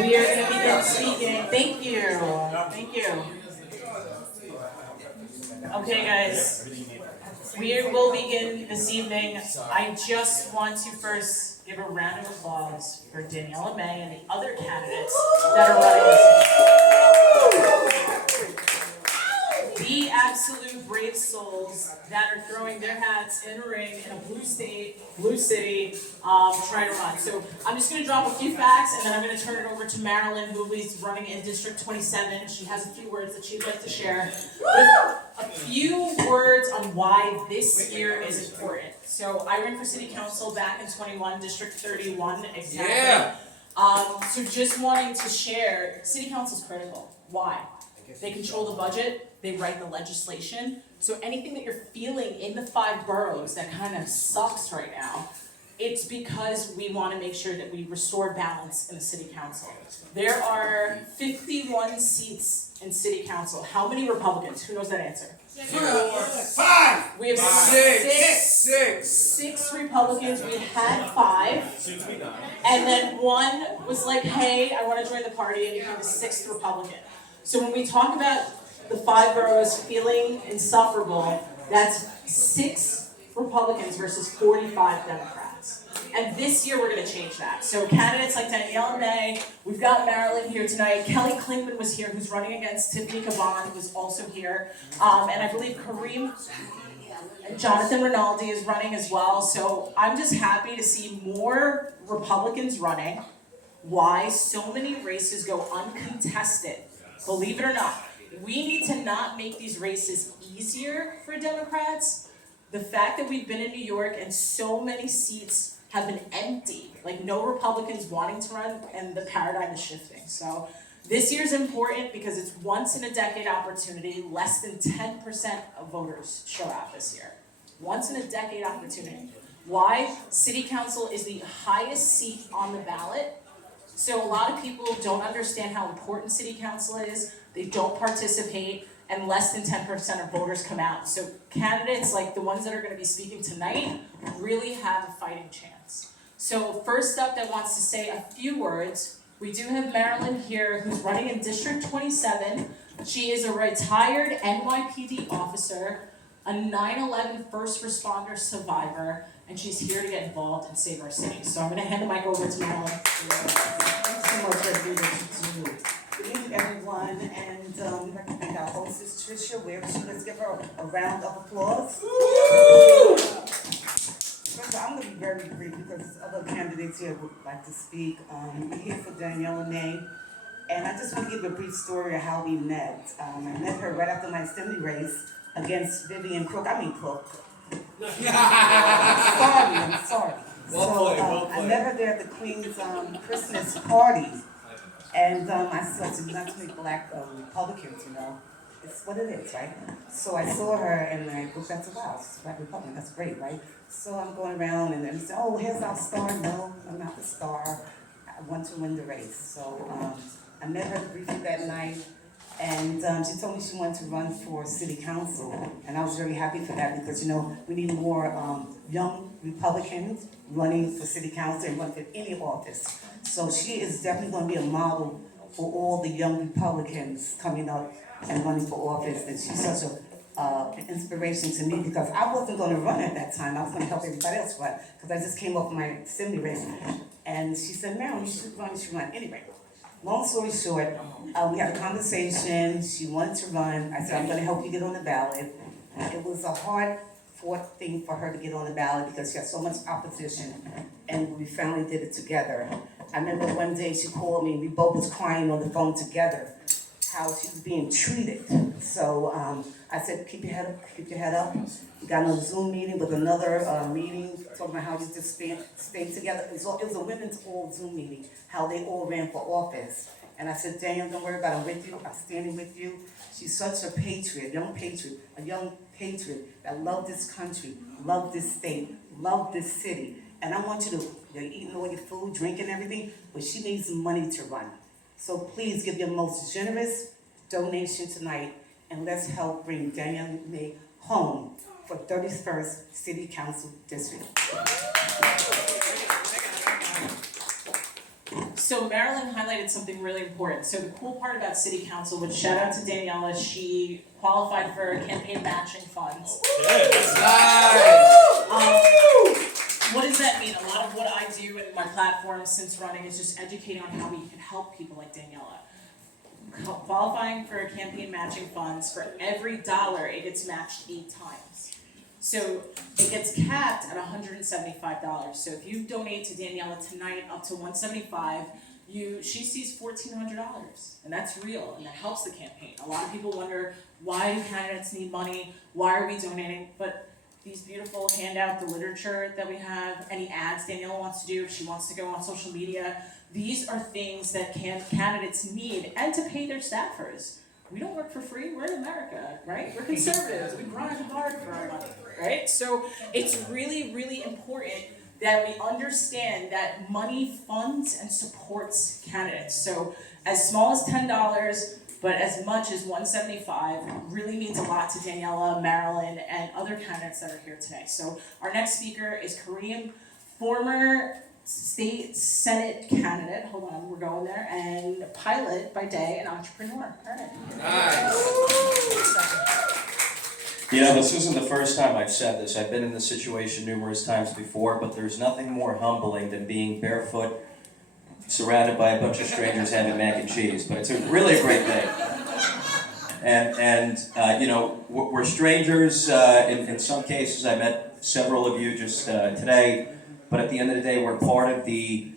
We are going to begin speaking. Thank you. Thank you. Okay, guys. We will begin this evening. I just want to first give a round of applause for Daniela May and the other candidates that are running. The absolute brave souls that are throwing their hats in a ring in a blue city, trying to run. So I'm just going to drop a few facts, and then I'm going to turn it over to Marilyn, who is running in District 27. She has a few words that she'd like to share. But a few words on why this year is important. So I ran for City Council back in 21, District 31, exactly. Yeah. So just wanting to share, City Council is critical. Why? They control the budget, they write the legislation. So anything that you're feeling in the 5 boroughs that kind of sucks right now, it's because we want to make sure that we restore balance in the City Council. There are 51 seats in City Council. How many Republicans? Who knows that answer? 5. We have six Republicans. We had 5. And then one was like, hey, I want to join the party, and became the 6th Republican. So when we talk about the 5 boroughs feeling insufferable, that's 6 Republicans versus 45 Democrats. And this year we're going to change that. So candidates like Daniela May, we've got Marilyn here tonight. Kelly Klingman was here, who's running against Tiffany Caban, who's also here. And I believe Kareem and Jonathan Rinaldi is running as well. So I'm just happy to see more Republicans running. Why so many races go uncontested? Believe it or not, we need to not make these races easier for Democrats. The fact that we've been in New York and so many seats have been empty, like no Republicans wanting to run, and the paradigm is shifting. So this year's important because it's once in a decade opportunity. Less than 10% of voters show out this year. Once in a decade opportunity. Why? City Council is the highest seat on the ballot. So a lot of people don't understand how important City Council is. They don't participate, and less than 10% of voters come out. So candidates like the ones that are going to be speaking tonight really have a fighting chance. So first up that wants to say a few words, we do have Marilyn here, who's running in District 27. She is a retired NYPD officer, a 9/11 first responder survivor, and she's here to get involved and save our city. So I'm going to hand the mic over to Marilyn. Thanks so much for everything that you do. Good evening, everyone, and I think our hostess, Tricia. Let's give her a round of applause. First, I'm going to be very brief because other candidates here would like to speak. We're here for Daniela May, and I just want to give a brief story of how we met. I met her right after my assembly race against Vivian Cook. I'm sorry. I met her there at the Queen's Christmas party, and I said, not too many black Republicans, you know. It's what it is, right? So I saw her, and I looked at wow, she's a black Republican, that's great, right? So I'm going around, and then said, oh, here's our star. No, I'm not the star. I want to win the race. So I met her briefly that night. And she told me she wanted to run for City Council, and I was very happy for that because, you know, we need more young Republicans running for City Council and running for any office. So she is definitely going to be a model for all the young Republicans coming up and running for office, and she's such an inspiration to me because I wasn't going to run at that time. I was going to help everybody else run because I just came off my assembly race. And she said, Marilyn, you should run. Anyway. Long story short, we had a conversation. She wanted to run. I said, I'm going to help you get on the ballot. It was a hard-fought thing for her to get on the ballot because she had so much opposition, and we finally did it together. I remember one day she called me, and we both was crying on the phone together, how she was being treated. So I said, keep your head up. We got on a Zoom meeting with another meeting, talking about how you just stay together. It was a women's all Zoom meeting, how they all ran for office. And I said, Daniel, don't worry about it, I'm with you, I'm standing with you. She's such a patriot, a young patriot that loved this country, loved this state, loved this city. And I want you to, you're eating all your food, drinking everything, but she needs money to run. So please give your most generous donation tonight, and let's help bring Danielle May home for 31st City Council District. So Marilyn highlighted something really important. So the cool part about City Council, which shout out to Daniela, she qualified for campaign matching funds. What does that mean? A lot of what I do in my platform since running is just educating on how we can help people like Daniela. Qualifying for campaign matching funds, for every dollar it gets matched 8 times. So it gets capped at $175. So if you donate to Daniela tonight up to $175, she sees $1,400, and that's real, and that helps the campaign. A lot of people wonder, why do candidates need money? Why are we donating? But these beautiful handout, the literature that we have, any ads Daniela wants to do, if she wants to go on social media, these are things that candidates need, and to pay their staffers. We don't work for free, we're in America, right? We're conservatives, we grind hard for our money, right? So it's really, really important that we understand that money funds and supports candidates. So as small as $10, but as much as $175 really means a lot to Daniela, Marilyn, and other candidates that are here today. So our next speaker is Kareem, former state senate candidate, hold on, we're going there, and pilot by day, and entrepreneur. All right. Nice. You know, this isn't the first time I've said this. I've been in this situation numerous times before, but there's nothing more humbling than being barefoot, surrounded by a bunch of strangers having mac and cheese. But it's really a great day. And you know, we're strangers. In some cases, I met several of you just today. But at the end of the day, we're part of the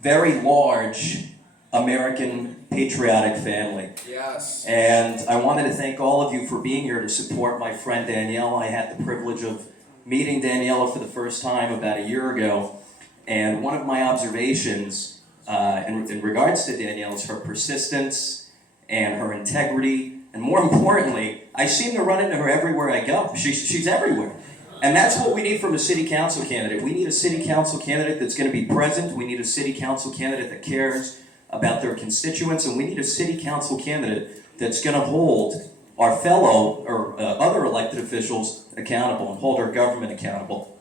very large American patriotic family. Yes. And I wanted to thank all of you for being here to support my friend Daniela. I had the privilege of meeting Daniela for the first time about a year ago. And one of my observations in regards to Daniela is her persistence and her integrity. And more importantly, I seem to run into her everywhere I go. She's everywhere. And that's what we need from a city council candidate. We need a city council candidate that's going to be present. We need a city council candidate that cares about their constituents. And we need a city council candidate that's going to hold our fellow or other elected officials accountable and hold our government accountable.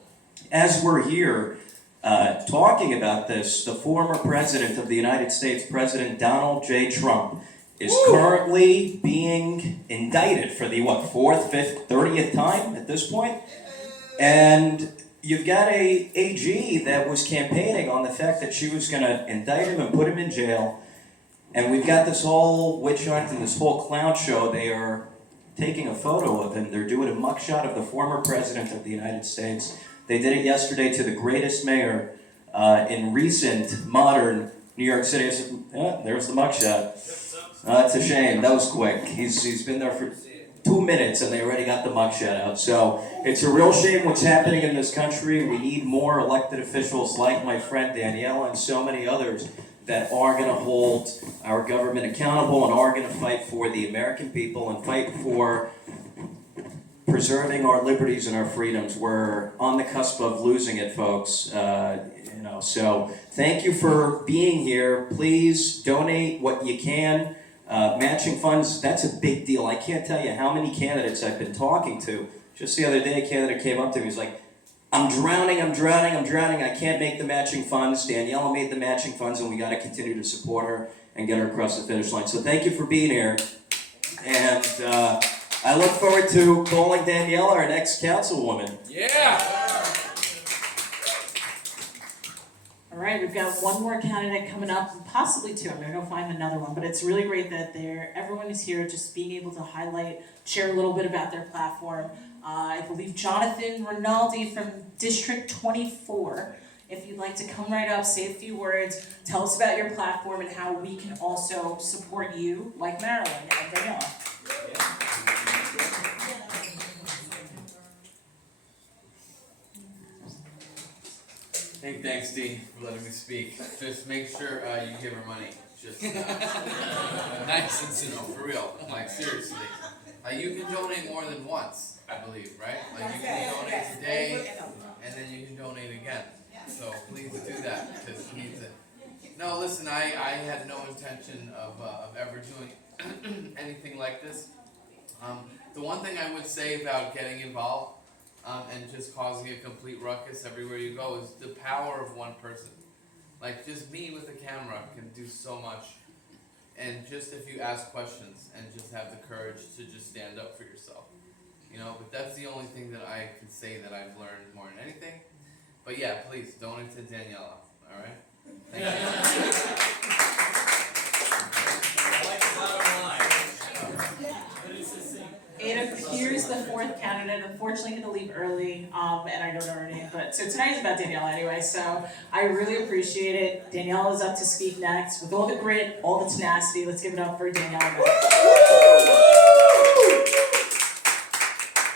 As we're here talking about this, the former president of the United States, President Donald J. Trump, is currently being indicted for the, 4th, 5th, 30th time at this point? And you've got a AG that was campaigning on the fact that she was going to indict him and put him in jail. And we've got this whole witch hunt and this whole clown show. They are taking a photo of him. They're doing a mugshot of the former president of the United States. They did it yesterday to the greatest mayor in recent, modern New York City. There's the mugshot. It's a shame. That was quick. He's been there for 2 minutes and they already got the mugshot out. So it's a real shame what's happening in this country. We need more elected officials like my friend Daniela and so many others that are going to hold our government accountable and are going to fight for the American people and fight for preserving our liberties and our freedoms. We're on the cusp of losing it, folks. So thank you for being here. Please donate what you can. Matching funds, that's a big deal. I can't tell you how many candidates I've been talking to. Just the other day, a candidate came up to me, he's like, I'm drowning, I can't make the matching funds. Daniela made the matching funds, and we got to continue to support her and get her across the finish line. So thank you for being here. And I look forward to calling Daniela our next councilwoman. Yeah! All right, we've got one more candidate coming up, possibly 2. I'm gonna go find another one, but it's really great that everyone is here, just being able to highlight, share a little bit about their platform. I believe Jonathan Rinaldi from District 24. If you'd like to come right up, say a few words, tell us about your platform and how we can also support you, like Marilyn and Daniela. Hey, thanks, Dee, for letting me speak. Just make sure you give her money. Just nice and simple, for real. Like, seriously. You can donate more than once, I believe, right? Like, you can donate today, and then you can donate again. So please do that, because he needs it. No, listen, I had no intention of ever doing anything like this. The one thing I would say about getting involved and just causing a complete ruckus everywhere you go is the power of one person. Like, just me with a camera can do so much. And just if you ask questions and just have the courage to just stand up for yourself. You know, but that's the only thing that I can say that I've learned more than anything. But yeah, please donate to Daniela, alright? Thank you. It appears the fourth candidate, unfortunately, had to leave early, and I don't know her name, but so tonight is about Danielle anyway, so I really appreciate it. Danielle is up to speak next with all the grit, all the tenacity. Let's give it up for Danielle.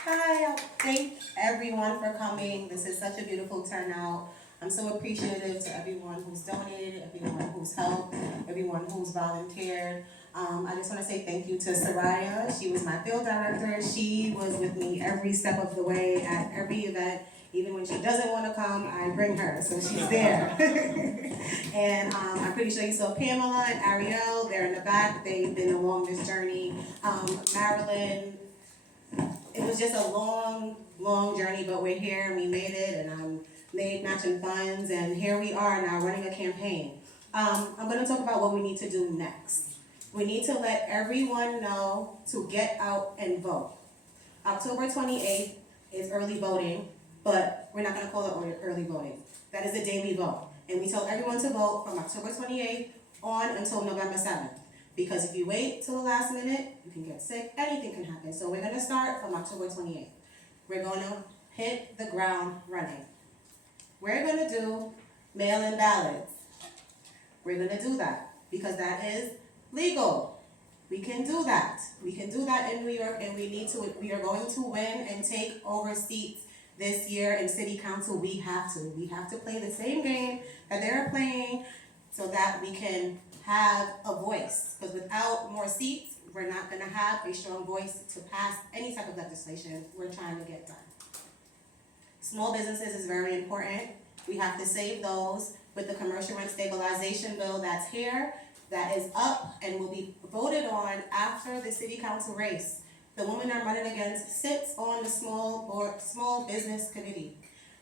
Hi, thank everyone for coming. This is such a beautiful turnout. I'm so appreciative to everyone who's donated, everyone who's helped, everyone who's volunteered. I just want to say thank you to Soraya. She was my field director. She was with me every step of the way at every event. Even when she doesn't want to come, I bring her, so she's there. And I'm pretty sure you saw Pamela and Ariel. They're in the back. They've been along this journey. Marilyn, it was just a long, long journey, but we're here. We made it, and I'm made matching funds, and here we are now running a campaign. I'm going to talk about what we need to do next. We need to let everyone know to get out and vote. October 28th is early voting, but we're not going to call it early voting. That is a daily vote. And we tell everyone to vote from October 28th on until November 7th. Because if you wait till the last minute, you can get sick, anything can happen. So we're going to start from October 28th. We're going to hit the ground running. We're going to do mail-in ballots. We're going to do that because that is legal. We can do that. We can do that in New York, and we are going to win and take over seats this year in City Council. We have to. We have to play the same game that they're playing so that we can have a voice. Because without more seats, we're not going to have a strong voice to pass any type of legislation we're trying to get done. Small businesses is very important. We have to save those with the commercial rent stabilization bill that's here, that is up and will be voted on after the city council race. The woman I'm running against sits on the small business committee.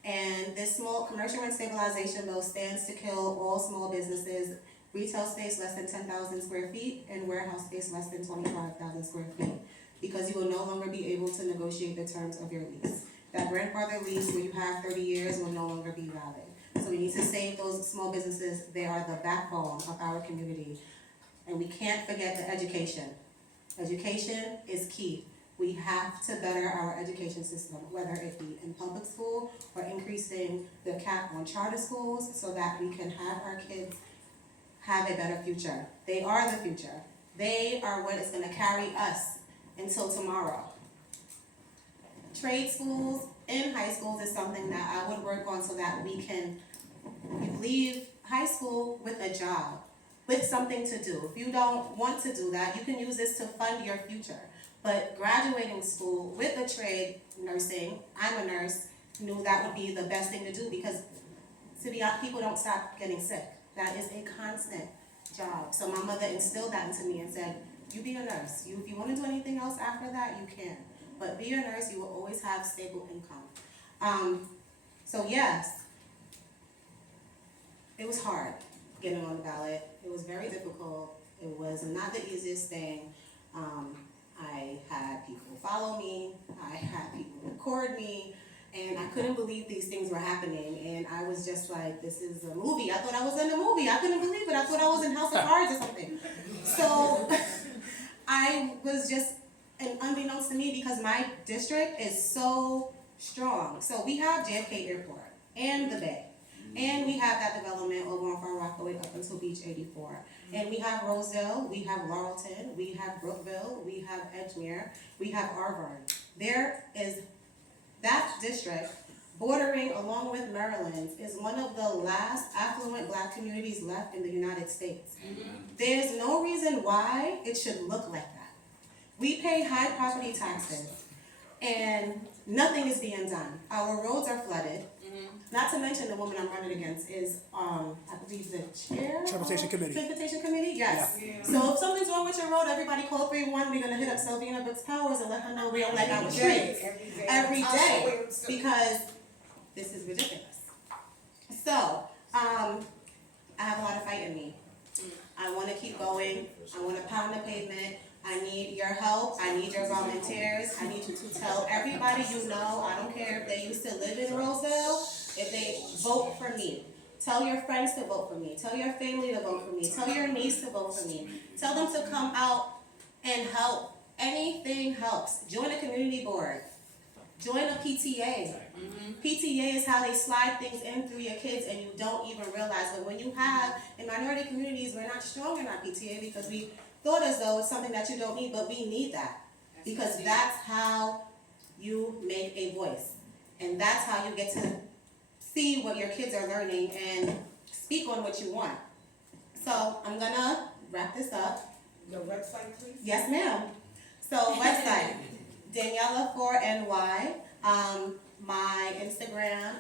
And this small commercial rent stabilization bill stands to kill all small businesses, retail space less than 10,000 square feet and warehouse space less than 25,000 square feet, because you will no longer be able to negotiate the terms of your lease. That grandfather lease where you have 30 years will no longer be valid. So we need to save those small businesses. They are the backbone of our community. And we can't forget the education. Education is key. We have to better our education system, whether it be in public school or increasing the cap on charter schools so that we can have our kids have a better future. They are the future. They are what is going to carry us until tomorrow. Trade schools in high schools is something that I would work on so that we can leave high school with a job, with something to do. If you don't want to do that, you can use this to fund your future. But graduating school with a trade, nursing, I'm a nurse, knew that would be the best thing to do because to be honest, people don't stop getting sick. That is a constant job. So my mother instilled that into me and said, you be a nurse. If you want to do anything else after that, you can. But be a nurse, you will always have stable income. So yes, it was hard getting on the ballot. It was very difficult. It was not the easiest thing. I had people follow me. I had people record me. And I couldn't believe these things were happening. And I was just like, this is a movie. I thought I was in a movie. I couldn't believe it. I thought I was in House of Cards or something. So I was just, and unbeknownst to me, because my district is so strong. So we have JFK Airport and the Bay. And we have that development over on Far Rockaway up until Beach 84. And we have Rosedale, we have Laurelton, we have Brookville, we have Edgemere, we have Arverne. There is that district bordering along with Maryland's is one of the last affluent black communities left in the United States. There's no reason why it should look like that. We pay high property taxes and nothing is being done. Our roads are flooded. Not to mention the woman I'm running against is, I believe, the chair? Transportation Committee. Transportation Committee, yes. Yeah. So if something's wrong with your road, everybody call 311. We're going to hit up Sylvina Brooks Powers and let her know we don't like our streets. Every day. Because this is ridiculous. So, I have a lot of fight in me. I wanna keep going, I wanna pound the pavement, I need your help, I need your volunteers, I need you to tell everybody you know, I don't care if they used to live in Roseville, if they vote for me. Tell your friends to vote for me, tell your family to vote for me, tell your niece to vote for me. Tell them to come out and help. Anything helps. Join a community board. Join a PTA. PTA is how they slide things in through your kids and you don't even realize. But when you have, in minority communities, we're not strong in our PTA because we thought as though it's something that you don't need, but we need that. Because that's how you make a voice. And that's how you get to see what your kids are learning and speak on what you want. So I'm gonna wrap this up. Your website, please? Yes, ma'am. So website, Daniela4NY. My Instagram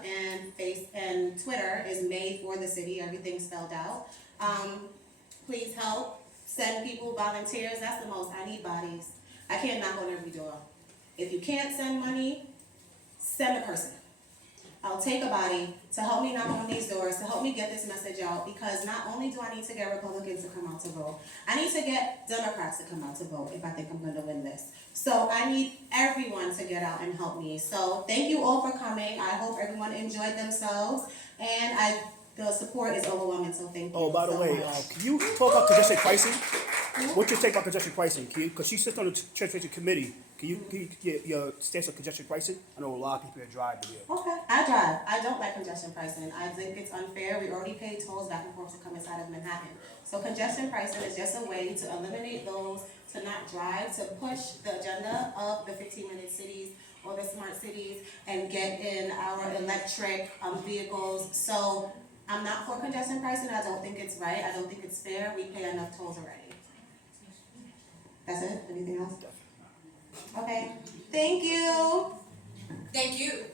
and Twitter is Made for the City, everything spelled out. Please help, send people, volunteers, that's the most, I need bodies. I can't knock on every door. If you can't send money, send a person. I'll take a body to help me knock on these doors, to help me get this message out, because not only do I need to get Republicans to come out to vote, I need to get Democrats to come out to vote if I think I'm gonna win this. So I need everyone to get out and help me. So thank you all for coming. I hope everyone enjoyed themselves, and the support is overwhelming, so thank you. Oh, by the so way, much. can you talk about congestion pricing? What's your take about congestion pricing? Because she sits on the transportation committee. Can you get your stance on congestion pricing? I know a lot of people that drive to here. Okay, I drive. I don't like congestion pricing. I think it's unfair. We already pay tolls back and forth to come inside of Manhattan. So congestion pricing is just a way to eliminate those to not drive, to push the agenda of the 15-minute cities or the smart cities and get in our electric vehicles. So I'm not for congestion pricing. I don't think it's right. I don't think it's fair. We pay enough tolls already. That's it? Anything else? Okay. Thank you. Thank you.